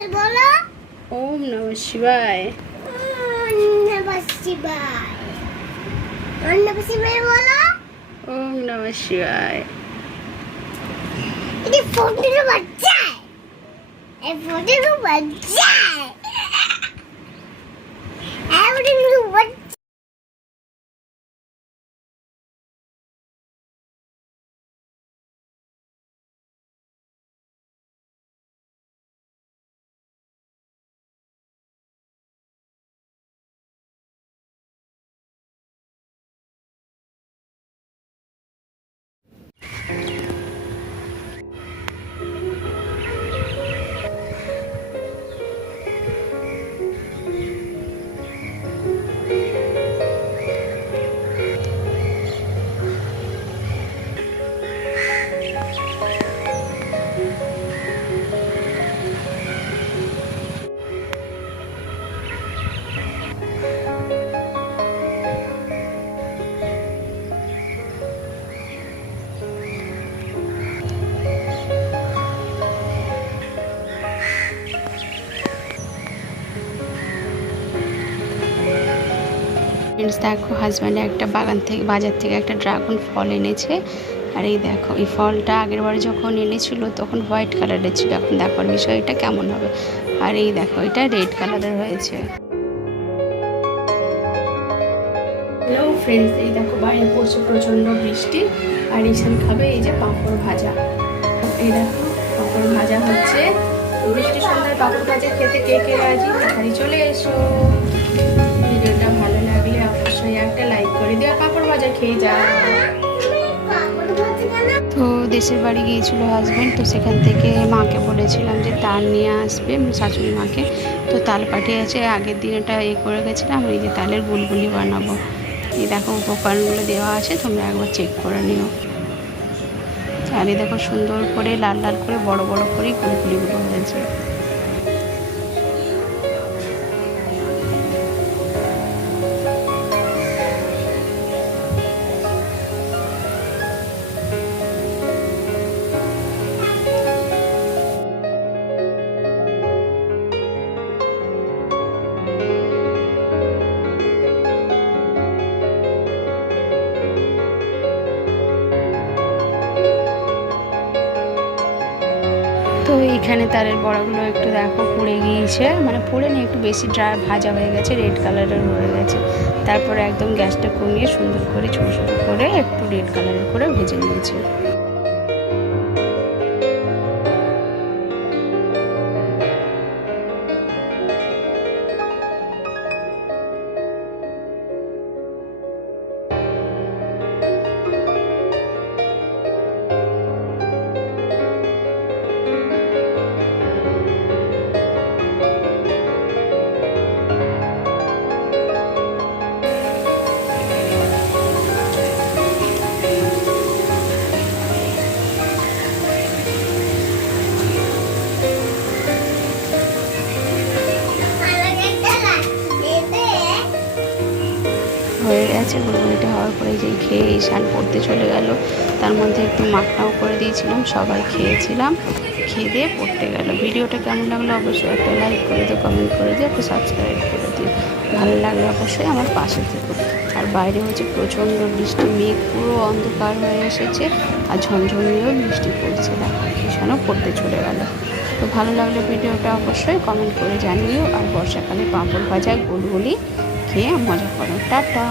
बोलो। ओम नमः शिवाय। ओम नमः शिवाय। ओम नमः शिवाय बोलो। ओम नमः शिवाय। ये फोटो तो बच्चा है। ये फोटो तो बच्चा है। ये फोटो तो बच्चा। ফ্রেন্ডস দেখো, হাজব্যান্ডে একটা বাজার থেকে একটা ড্রাগন ফল এনেছে। আর এই দেখো, এই ফলটা আগের বারে যখন এনেছিল তখন হোয়াইট কালারের ছিল। এখন দেখার বিষয় এটা কেমন হবে। আর এই দেখো, এটা রেড কালারের হয়েছে। হ্যালো ফ্রেন্ডস, এই দেখো বাইরে পড়ছে প্রচণ্ড বৃষ্টি। আর ঈশান খাবে এই যে পাঁপড় ভাজা। এই দেখো পাঁপড় ভাজা হচ্ছে। বৃষ্টির সন্ধ্যায় পাঁপড় ভাজা খেতে কে কে রাজি, তাড়াতাড়ি চলে এসো। ভিডিওটা ভালো লাগলে অবশ্যই একটা লাইক করে দিও, পাঁপড় ভাজা খেয়ে যাও। তো দেশের বাড়ি গিয়েছিল হাজব্যান্ড, তো সেখান থেকে মাকে বলেছিলাম যে তাল নিয়ে আসবে, শাশুড়ি মাকে। তো তাল পাঠিয়েছে, আগের দিন এটা করে গেছিলাম। এই যে তালের বুলবুলি বানাবো। এই দেখো উপকরণগুলো দেওয়া আছে, তোমরা একবার চেক করে নিও। আর এই দেখো সুন্দর করে লাল লাল করে বড় বড় করে বুলবুলিগুলো হয়েছে। তো এইখানে তালের বড়াগুলো একটু দেখো পুড়ে গিয়েছে, মানে পুড়ে নিয়ে একটু বেশি ড্রাই ভাজা হয়ে গেছে, রেড কালারের হয়ে গেছে। তারপরে একদম গ্যাসটা কমিয়ে সুন্দর করে ছোটো ছোটো করে একটু রেড কালারের করে ভেজে নিয়েছে। হয়ে গেছে বুলবুলিটা হওয়ার পরে যে খেয়ে ঈশান পড়তে চলে গেল। তার মধ্যে একটু মাখনাও করে দিয়েছিলাম, সবাই খেয়েছিলাম। খেয়ে দিয়ে পড়তে গেল। ভিডিওটা কেমন লাগলো অবশ্যই একটা লাইক করে দিও, কমেন্ট করে দিও, একটু সাবস্ক্রাইব করে দিও। ভালো লাগলে অবশ্যই আমার পাশে থেকো। আর বাইরে হচ্ছে প্রচণ্ড বৃষ্টি, মেঘ পুরো অন্ধকার হয়ে এসেছে। আর ঝমঝমিয়েও বৃষ্টি পড়ছে। দেখো ঈশানও পড়তে চলে গেল। তো ভালো লাগলে ভিডিওটা অবশ্যই কমেন্ট করে জানিও। আর বর্ষাকালে পাঁপড় ভাজা বুলবুলি খেয়ে মজা করো। টাটা।